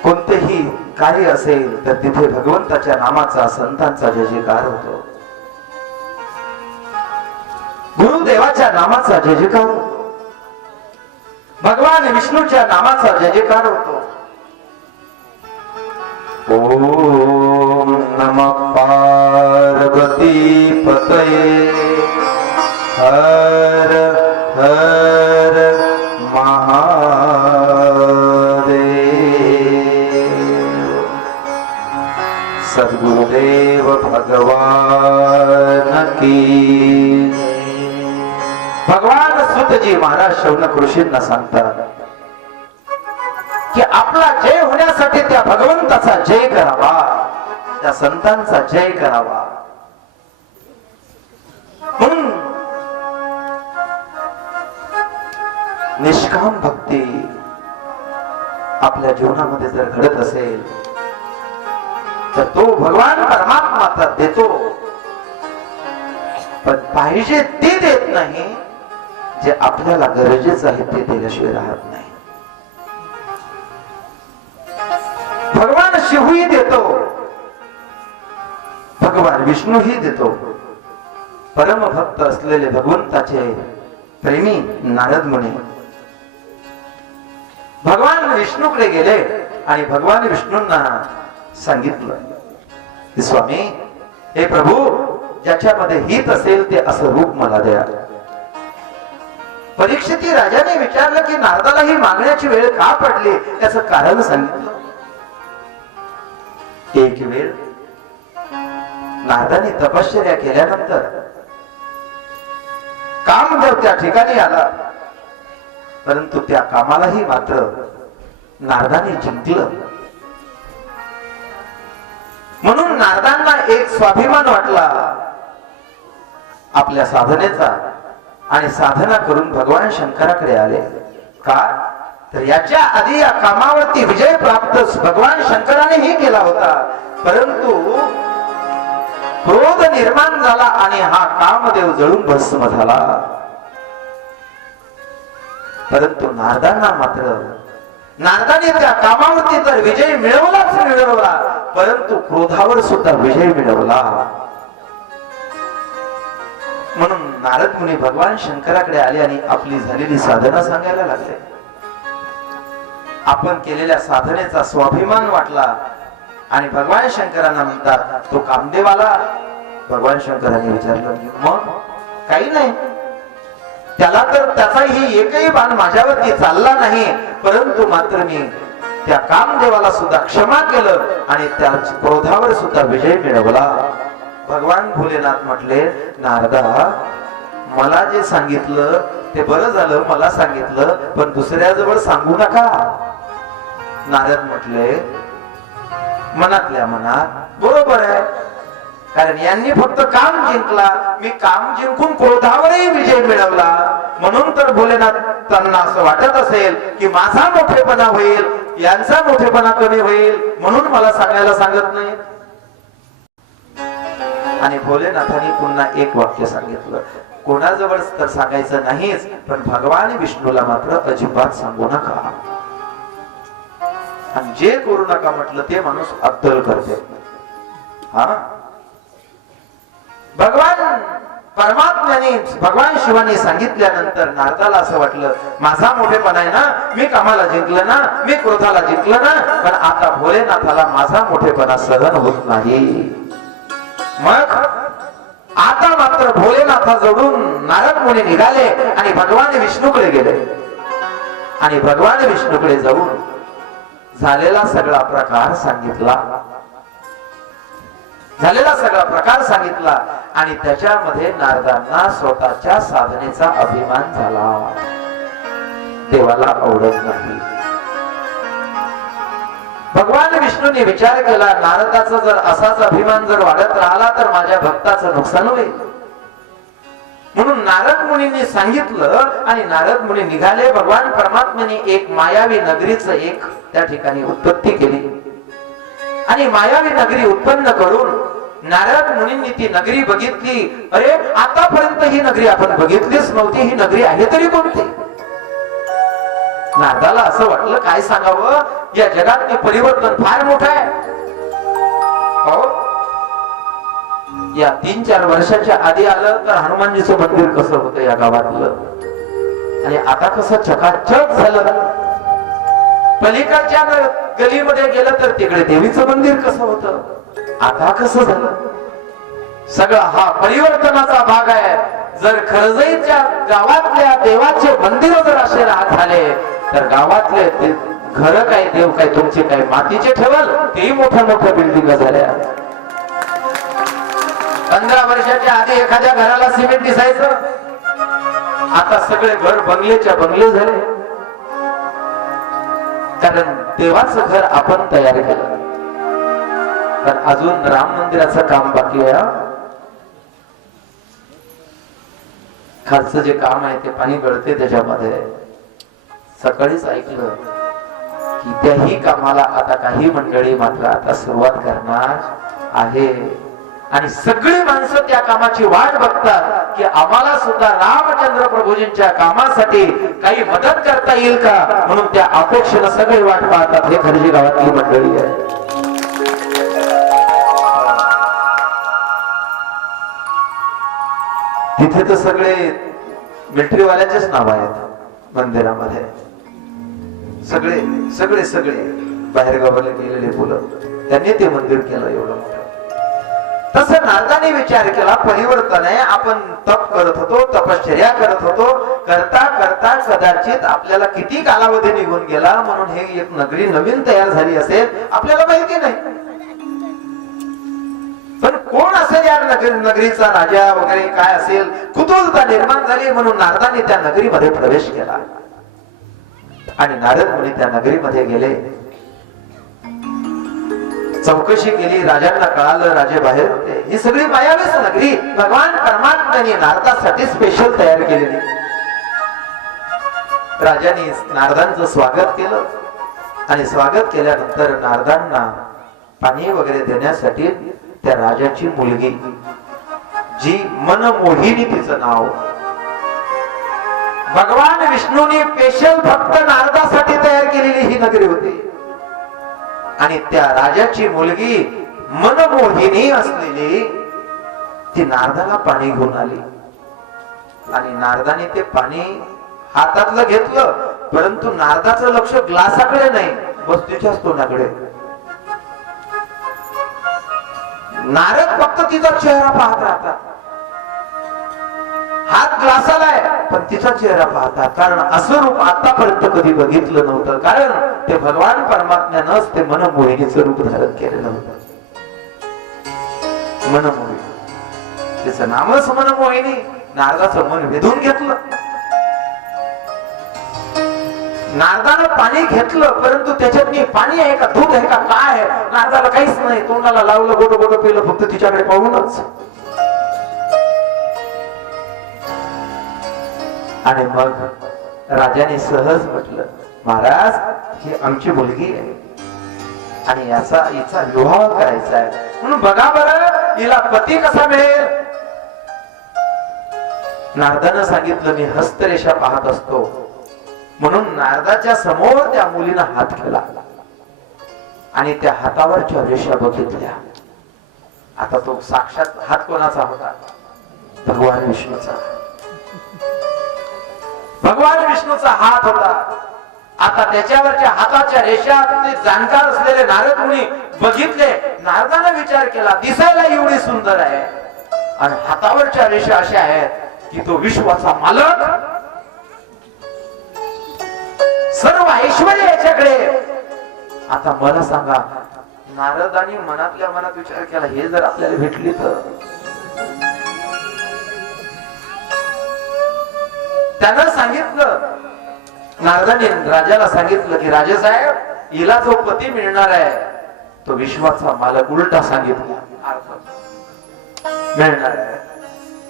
कोणतेही कार्य असेल तर तिथे भगवंताच्या नामाचा, संतांचा जय जयकार होतो. गुरुदेवाच्या नामाचा जय जयकार होतो, भगवान विष्णूच्या नामाचा जय जयकार होतो. ओम नमः पार्वती पतये हर हर महादेव. सद्गुरुदेव भगवान की. भगवान सुतजी महाराज शौनक ऋषींना सांगतात की आपला जय होण्यासाठी त्या भगवंताचा जय करावा, त्या संतांचा जय करावा. म्हणून निष्काम भक्ती आपल्या जीवनामध्ये जर घडत असेल तर तो भगवान परमात्मा तर देतो, पण पाहिजे ते देत नाही. जे आपल्याला गरजेचं आहे ते दिल्याशिवाय राहत नाही. भगवान शिवही देतो, भगवान विष्णूही देतो. परमभक्त असलेले भगवंताचे प्रेमी नारद मुनी भगवान विष्णूकडे गेले आणि भगवान विष्णूंना सांगितलं की स्वामी, हे प्रभू, ज्याच्यामध्ये हित असेल ते असं रूप मला द्या. परीक्षिती राजाने विचारलं की नारदाला ही मागण्याची वेळ का पडली, त्याचं कारण सांगितलं. एक वेळ नारदाने तपश्चर्या केल्यानंतर कामदेव त्या ठिकाणी आला, परंतु त्या कामालाही मात्र नारदाने जिंकलं. म्हणून नारदांना एक स्वाभिमान वाटला आपल्या साधनेचा आणि साधना करून भगवान शंकराकडे आले. का तर याच्या आधी या कामावरती विजय प्राप्त भगवान शंकरानेही केला होता, परंतु क्रोध निर्माण झाला आणि हा कामदेव जळून भस्म झाला. परंतु नारदांना मात्र नारदाने त्या कामावरती तर विजय मिळवलाच मिळवला, परंतु क्रोधावर सुद्धा विजय मिळवला. म्हणून नारद मुनी भगवान शंकराकडे आले आणि आपली झालेली साधना सांगायला लागले. आपण केलेल्या साधनेचा स्वाभिमान वाटला आणि भगवान शंकरांना म्हणतात, तो कामदेवाला. भगवान शंकरांनी विचारलं, मग काही नाही, त्याला तर त्याचाही एकही बाण माझ्यावरती चालला नाही, परंतु मात्र मी त्या कामदेवाला सुद्धा क्षमा केलं आणि त्या क्रोधावर सुद्धा विजय मिळवला. भगवान भोलेनाथ म्हटले, नारदा, मला जे सांगितलं ते बरं झालं, मला सांगितलं, पण दुसऱ्याजवळ सांगू नका. नारद म्हटले, मनातल्या मनात बरोबर आहे, कारण यांनी फक्त काम जिंकला, मी काम जिंकून क्रोधावरही विजय मिळवला. म्हणून तर भोलेनाथांना असं वाटत असेल की माझा मोठेपणा होईल, यांचा मोठेपणा कमी होईल, म्हणून मला सांगायला सांगत नाही. आणि भोलेनाथांनी पुन्हा एक वाक्य सांगितलं, कोणाजवळ तर सांगायचं नाहीच, पण भगवान विष्णूला मात्र अजिबात सांगू नका. आणि जे करू नका म्हटलं ते माणूस अद्दल करते. हा, भगवान परमात्म्याने भगवान शिवाने सांगितल्यानंतर नारदाला असं वाटलं, माझा मोठेपणा आहे ना, मी कामाला जिंकलं ना, मी क्रोधाला जिंकलं ना, पण आता भोलेनाथाला माझा मोठेपणा सहन होत नाही. मग आता मात्र भोलेनाथाजवळून नारद मुनी निघाले आणि भगवान विष्णूकडे गेले. आणि भगवान विष्णूकडे जाऊन झालेला सगळा प्रकार सांगितला, झालेला सगळा प्रकार सांगितला. आणि त्याच्यामध्ये नारदांना स्वतःच्या साधनेचा अभिमान झाला. देवाला आवडत नाही. भगवान विष्णूने विचार केला, नारदाचा जर असाच अभिमान जर वाढत राहिला तर माझ्या भक्ताचं नुकसान होईल. म्हणून नारद मुनींनी सांगितलं आणि नारद मुनी निघाले. भगवान परमात्म्याने एक मायावी नगरीचं एक त्या ठिकाणी उत्पत्ती केली आणि मायावी नगरी उत्पन्न करून नारद मुनींनी ती नगरी बघितली. अरे, आतापर्यंत ही नगरी आपण बघितलीच नव्हती, ही नगरी आहे तरी कोणती? नारदाला असं वाटलं, काय सांगावं, या जगात परिवर्तन फार मोठं आहे. हो, या 3-4 वर्षाच्या आधी आलं तर हनुमानजीचं मंदिर कसं होतं या गावातलं, आणि आता कसं चकाचक झालं. पलीकडच्या गलीमध्ये गेलं तर तिकडे देवीचं मंदिर कसं होतं, आता कसं झालं. सगळा हा परिवर्तनाचा भाग आहे. जर खरजईच्या गावातल्या देवाचे मंदिर जर असे झाले तर गावातले घर काय देव काय तुमचे काय मातीचे ठेवल, तेही मोठ्या मोठ्या बिल्डिंग झाल्या. 15 वर्षाच्या आधी एखाद्या घराला सिमेंट दिसायचं, आता सगळे घर बंगलेच्या बंगले झाले. कारण देवाचं घर आपण तयार केलं. पण अजून राम मंदिराचं काम बाकी आहे. खालचं जे काम आहे ते पाणी गळते त्याच्यामध्ये. सकाळीच ऐकलं की त्याही कामाला आता काही मंडळी मात्र आता सुरुवात करणार आहे, आणि सगळी माणसं त्या कामाची वाट बघतात की आम्हाला सुद्धा रामचंद्र प्रभूजींच्या कामासाठी काही मदत करता येईल का, म्हणून त्या अपेक्षेनं सगळे वाट पाहतात. हे खरजी गावातली मंडळी आहे. तिथे तर सगळे मिलिटरीवाल्यांचेच नाव आहेत मंदिरामध्ये. सगळे सगळे सगळे बाहेर गावाला गेलेले मुलं, त्यांनी ते मंदिर केलं एवढं मोठं. तसं नारदाने विचार केला, परिवर्तन आहे. आपण तप करत होतो, तपश्चर्या करत होतो, करता करता कदाचित आपल्याला किती कालावधी निघून गेला, म्हणून हे एक नगरी नवीन तयार झाली असेल आपल्याला माहिती नाही. पण कोण असेल या नगरीचा राजा वगैरे काय असेल, कुतूहलता निर्माण झाली. म्हणून नारदाने त्या नगरीमध्ये प्रवेश केला आणि नारद मुनी त्या नगरीमध्ये गेले. चौकशी केली, राजांना कळालं राजे बाहेर होते. ही सगळी मायावीच नगरी भगवान परमात्म्याने नारदासाठी स्पेशल तयार केलेली. राजांनी नारदांचं स्वागत केलं आणि स्वागत केल्यानंतर नारदांना पाणी वगैरे देण्यासाठी त्या राजाची मुलगी जी मनमोहिनी, तिचं नाव, भगवान विष्णूने स्पेशल फक्त नारदासाठी तयार केलेली ही नगरी होती. आणि त्या राजाची मुलगी मनमोहिनी असलेली ती नारदाला पाणी घेऊन आली. आणि नारदाने ते पाणी हातातलं घेतलं, परंतु नारदाचं लक्ष ग्लासाकडे नाही, वस्तूच्याच तोंडाकडे. नारद फक्त तिचा चेहरा पाहत राहतात. हात ग्लासाला आहे पण तिचा चेहरा पाहतात. कारण असं रूप आतापर्यंत कधी बघितलं नव्हतं. कारण ते भगवान परमात्म्यानंच ते मनमोहिनीचं रूप धारण केलेलं होतं. मनमोहिनी, तिचं नामच मनमोहिनी. नारदाचं मन वेधून घेतलं. नारदानं पाणी घेतलं, परंतु त्याच्यात पाणी आहे का दूध आहे का काय आहे नारदाला काहीच नाही. तोंडाला लावलं, गोड गोड पिलं फक्त तिच्याकडे पाहूनच. आणि मग राजाने सहज म्हटलं, महाराज ही आमची मुलगी आहे आणि हिचा विवाह करायचा आहे, म्हणून बघा बरं हिला पती कसा मिळेल. नारदानं सांगितलं, मी हस्तरेषा पाहत असतो. म्हणून नारदाच्या समोर त्या मुलीनं हात केला आणि त्या हातावरच्या रेषा बघितल्या. आता तो साक्षात हात कोणाचा होता? भगवान विष्णूचा. भगवान विष्णूचा हात होता. आता त्याच्यावरच्या हाताच्या रेषा ते जाणकार असलेले नारद मुनी बघितले. नारदाने विचार केला, दिसायला एवढी सुंदर आहे आणि हातावरच्या रेषा अशा आहेत की तो विश्वाचा मालक, सर्व ऐश्वर याच्याकडे. आता मला सांगा, नारदांनी मनातल्या मनात विचार केला, हे जर आपल्याला भेटली तर. त्यानं सांगितलं, नारदाने राजाला सांगितलं की राजेसाहेब, हिला जो पती मिळणार आहे तो विश्वाचा मालक. उलटा सांगितला मिळणार आहे.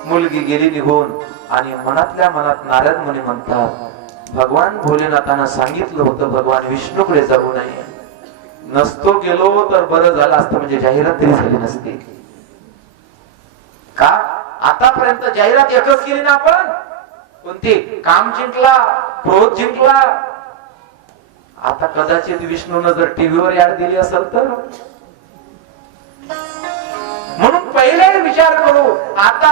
मुलगी गेली निघून आणि मनातल्या मनात नारद मुनी म्हणतात, भगवान भोलेनाथानं सांगितलं होतं भगवान विष्णूकडे जाऊ नये. नसतो गेलो तर बरं झालं असतं, म्हणजे जाहिरात तरी झाली नसती का. आतापर्यंत जाहिरात एकच केली ना आपण. कोणती? काम जिंकला, क्रोध जिंकला. आता कदाचित विष्णूनं जर टीव्हीवर ऍड दिली असेल तर. म्हणून पहिले विचार करू. आता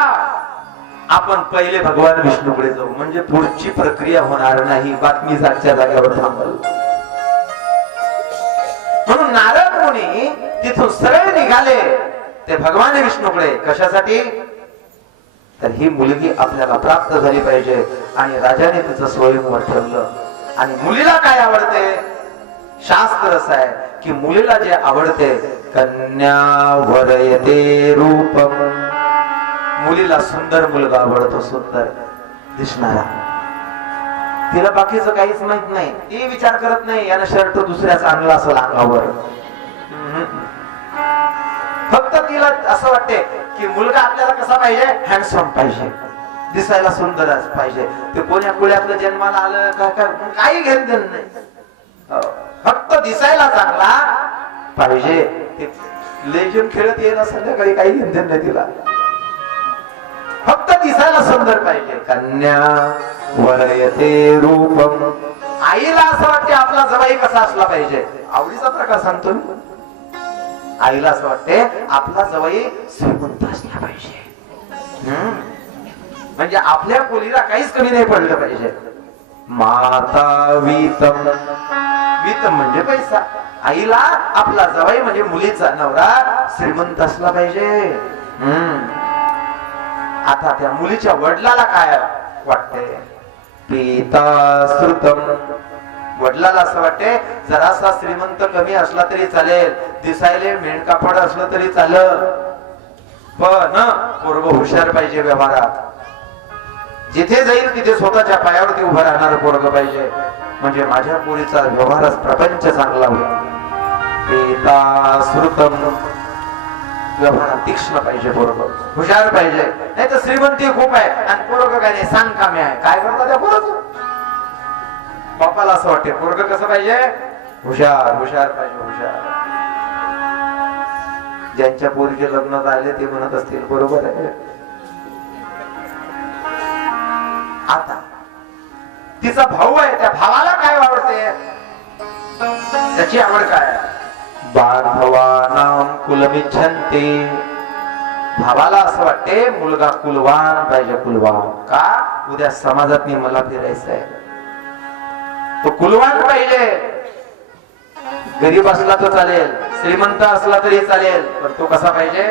आपण पहिले भगवान विष्णूकडे जाऊ, म्हणजे पुढची प्रक्रिया होणार नाही, बातमी जागच्या जागेवर थांबल. म्हणून नारद मुनी तिथून सरळ निघाले ते भगवान विष्णूकडे. कशासाठी? तर ही मुलगी आपल्याला प्राप्त झाली पाहिजे. आणि राजाने तिचं स्वयंवर ठरलं. आणि मुलीला काय आवडते? शास्त्र असं आहे की मुलीला जे आवडते, कन्या वरयते रूपम. मुलीला सुंदर मुलगा आवडतो, सुंदर दिसणारा. तिला बाकीचं काहीच माहित नाही. ती विचार करत नाही यानं शर्ट दुसऱ्याचा आणला असेल अंगावर. फक्त तिला असं वाटते की मुलगा आपल्याला कसा पाहिजे? हँडसम पाहिजे, दिसायला सुंदर पाहिजे. ते कोण्या कुळ्यातलं जन्माला आलं काही घेणं देणं नाही, फक्त दिसायला चांगला पाहिजे. ते लेजन खेळत येईल संध्याकाळी काही घेणं देणं नाही तिला, फक्त दिसायला सुंदर पाहिजे. कन्या वरयते रूपम. आईला असं वाटते आपला जवाई कसा असला पाहिजे. आवडीचा प्रकार सांगतो मी. आईला असं वाटते आपला जवाई श्रीमंत असला पाहिजे, म्हणजे आपल्या मुलीला काहीच कमी नाही पडलं पाहिजे. माता वीतम. वीतम म्हणजे पैसा. आईला आपला जवाई म्हणजे मुलीचा नवरा श्रीमंत असला पाहिजे. आता त्या मुलीच्या वडिलाला काय वाटते? पिता श्रुतम. वडिलाला असं वाटते जरासा श्रीमंत कमी असला तरी चालेल, दिसायले मेणकापड असलं तरी चालेल, पण पोरग हुशार पाहिजे व्यवहारात. जिथे जाईल तिथे स्वतःच्या पायावरती उभं राहणार पोरग पाहिजे, म्हणजे माझ्या पोरीचा व्यवहारच प्रपंच चांगला होईल. पिता श्रुतम. व्यवहारात तीक्ष्ण पाहिजे पोरग, हुशार पाहिजे. नाही तर श्रीमंती खूप आहे आणि पोरग काय नाही, सांग कामे आहे. काय करतात त्या पोरग? बापाला असं वाटते पोरग कसं पाहिजे? हुशार, हुशार पाहिजे, हुशार. ज्यांच्या पोरीचे लग्न झाले ते म्हणत असतील बरोबर आहे. आता तिचा भाऊ आहे, त्या भावाला काय आवडते? त्याची आवड काय? बांधवानां कुलमिच्छन्ति. भावाला असं वाटते मुलगा कुलवान पाहिजे, कुलवान. का? उद्या समाजात मला फिरायचं आहे, तो कुलवान पाहिजे. गरीब असला तर चालेल, श्रीमंत असला तरी चालेल, पण तो कसा पाहिजे?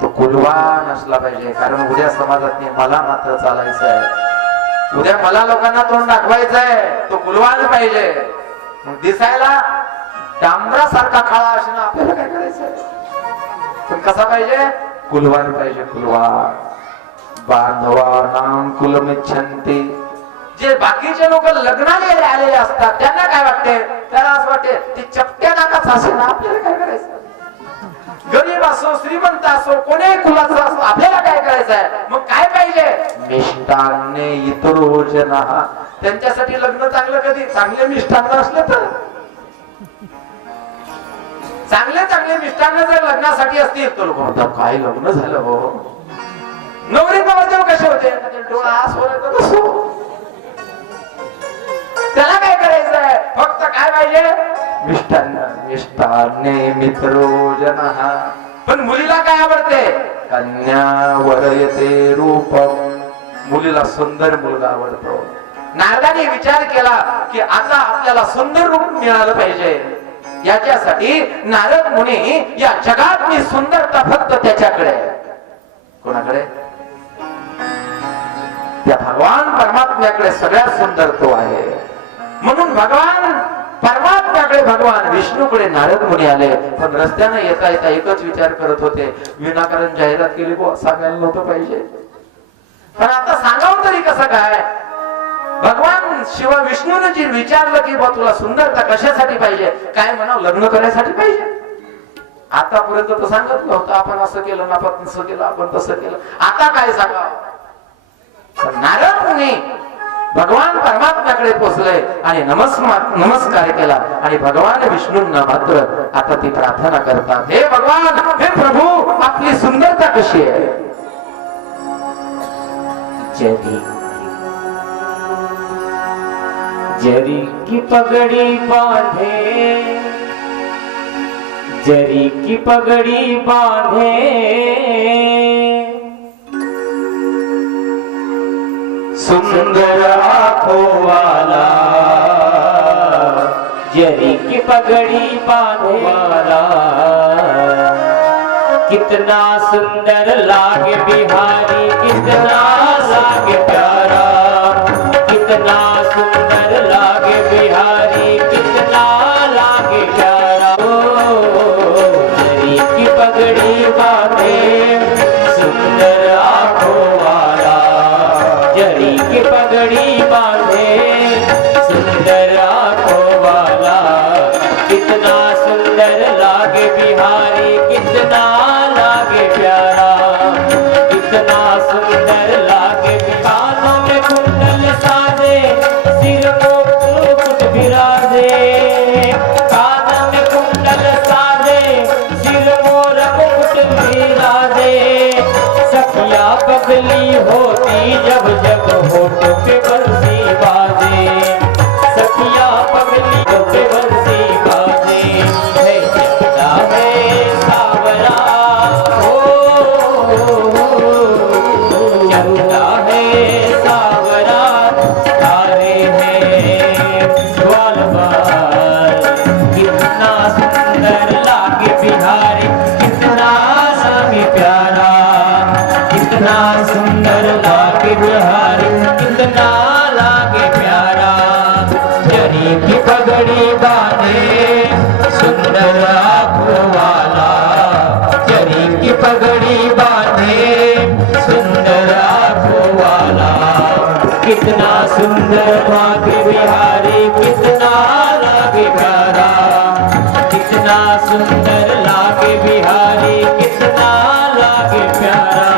तो कुलवान असला पाहिजे. कारण उद्या समाजात मला मात्र चालायचं आहे, उद्या मला लोकांना तोंड दाखवायचं आहे. तो कुलवान पाहिजे. मग दिसायला डांबरासारखा काळा असणं आपल्याला काय करायचं? पण कसा पाहिजे? कुलवान पाहिजे, कुलवान. बांधवानां कुलमिच्छन्ति. जे बाकीचे लोक लग्नाला आलेले असतात त्यांना काय वाटते? त्याला असं वाटते ती चपट्या नाकाच असेल ना, आपल्याला काय करायचं? गरीब असो श्रीमंत असो कोणी कुलाचा असो आपल्याला काय करायचंय? मग काय पाहिजे? मिष्टान्ने इतरो जनः. त्यांच्यासाठी लग्न चांगलं कधी? चांगले मिष्टान्न असले तर. चांगले चांगले मिष्टान्न जर लग्नासाठी असतील तर लोक म्हणतात काय लग्न झालं हो. नवरी नवरदेव कसे होते? डोळा सोडायचा नसो. त्याला काय करायचंय? फक्त काय पाहिजे? मिष्टान्न. मिष्टान्ने मित्रो जनः. पण मुलीला काय आवडते? कन्या वरयते रूपम. मुलीला सुंदर मुलगा आवडतो. नारदाने विचार केला की आता आपल्याला सुंदर रूप मिळालं पाहिजे. याच्यासाठी नारद मुनी या जगात मी सुंदरता फक्त त्याच्याकडे. कोणाकडे? त्या भगवान परमात्म्याकडे सगळ्यात सुंदर तो आहे. म्हणून भगवान परमात्म्याकडे भगवान विष्णूकडे नारद मुनी आले. पण रस्त्याने येता येता एकच विचार करत होते, विनाकारण जाहिरात केली गो, सांगायला नव्हतं पाहिजे. पण आता सांगावं तरी कसं काय? भगवान शिव विष्णूने जी विचारलं की बा तुला सुंदरता कशासाठी पाहिजे? काय म्हणावं? लग्न करण्यासाठी पाहिजे. आतापर्यंत तर सांगत नव्हतं आपण असं केलं, आपण तसं केलं, आपण तसं केलं. आता काय सांगावं? नारद मुनी भगवान परमात्म्याकडे पोहोचले आणि नमस्कार केला. आणि भगवान विष्णूंना मात्र आता ती प्रार्थना करतात, हे भगवान, हे प्रभू, आपली सुंदरता कशी आहे? जरी की पगड़ी बांधे जरी की पगड़ी बांधे सुंदर आंखों वाला, जरी की पगड़ी बांधे वाला, कितना सुंदर लागे बिहारी, कितना लागे प्यारा, कितना सुंदर लागे बिहारी, कितना लागे प्यारा। ओ जरी की पगड़ी बांधे सुंदर आंखों वाला, जरी की पगड़ी बांधे सुंदर आंखों वाला, कितना सुंदर लागे बिहारी, कितना लागे प्यारा, कितना सुंदर लागे। कानों में कुंडल साजे, सिर को मुकुट विराजे, कानों में कुंडल साजे, सिर मोर मुकुट विराजे। सखिया पगली होती जब जब होठ पे बंसी बाजे, सखिया पगली पे बंसी बाजे। है चंदा है सावरा, चंदा है सावरा, तारे हैं ग्वाल बाल, कितना सुंदर लागे बिहारी, कितना लागे प्यारा, कितना सुंदर लागे बिहारी, कितना लागे प्यारा। जरी की पगड़ी बांधे सुंदर आंखों वाला, जरी की पगड़ी बांधे सुंदर आंखों वाला, कितना सुंदर लागे बिहारी, कितना लागे प्यारा, कितना सुंदर लागे बिहारी, कितना लागे प्यारा।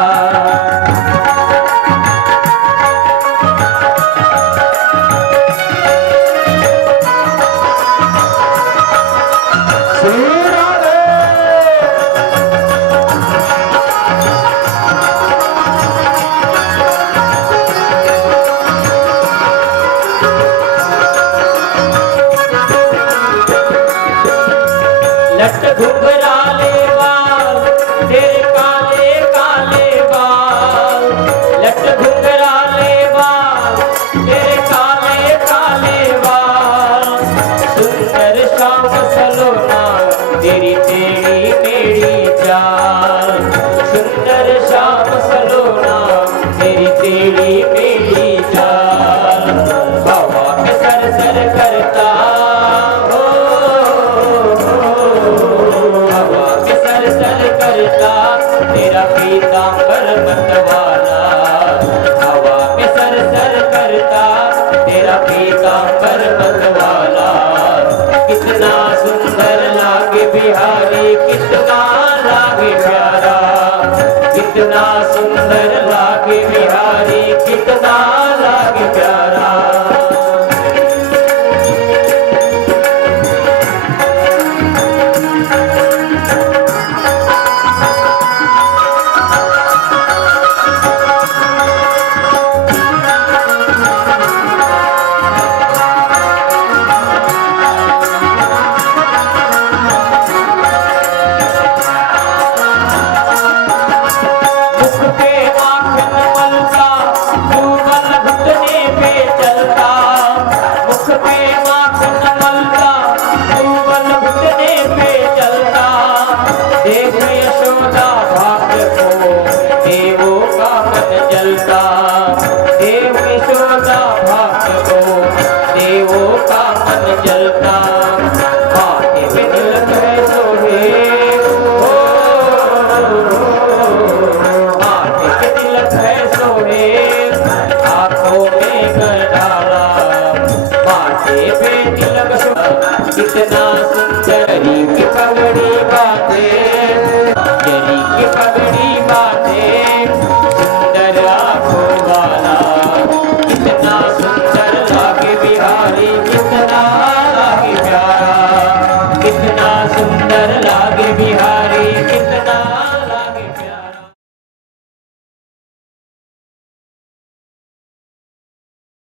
लट घुंघराले बाल, तेरे काले काले बाल, लट घुंघराले बाल, तेरे काले काले बाल। सुंदर श्याम सलोना, तेरी टेढ़ी मेढ़ी चाल, सुंदर श्याम सलोना, तेरी टेढ़ी मेढ़ी चाल। हवा में सर सर करता हो, हवा के सर सर करता तेरा पीतांबर मतवाला, हवा के सर सर करता तेरा पीतांबर मतवाला। कितना सुंदर लागे बिहारी, कितना लागे प्यारा, कितना सुंदर लागे बिहारी, कितना